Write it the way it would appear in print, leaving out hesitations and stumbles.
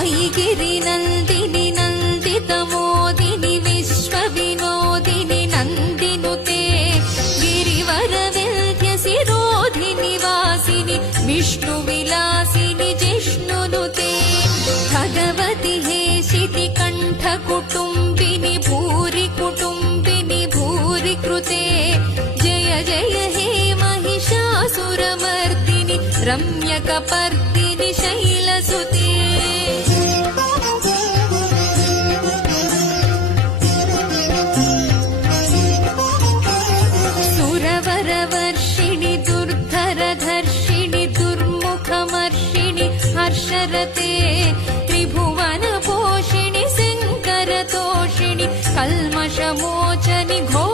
सायिगिरिनन्दिनि नन्दितमोदिनि विश्वविनोदिनि नन्दिनुते गिरिवरविन्ध्यसिरोधिनि वासिनि विष्णुविलासिनि जिष्णुनुते भगवति हेशिति कण्ठकुटुम्बिनि भूरि कुटुम्बिनि भूरि कृते जय जय हे महिषासुरमर्दिनि रम्यकपर्दिनि शैलसुते सुरवरवर्षिणि दुर्धरधर्षिणि दुर्मुखमर्षिणि हर्षरते त्रिभुवनपोषिणि शङ्करतोषिणि कल्मषमोचनि घो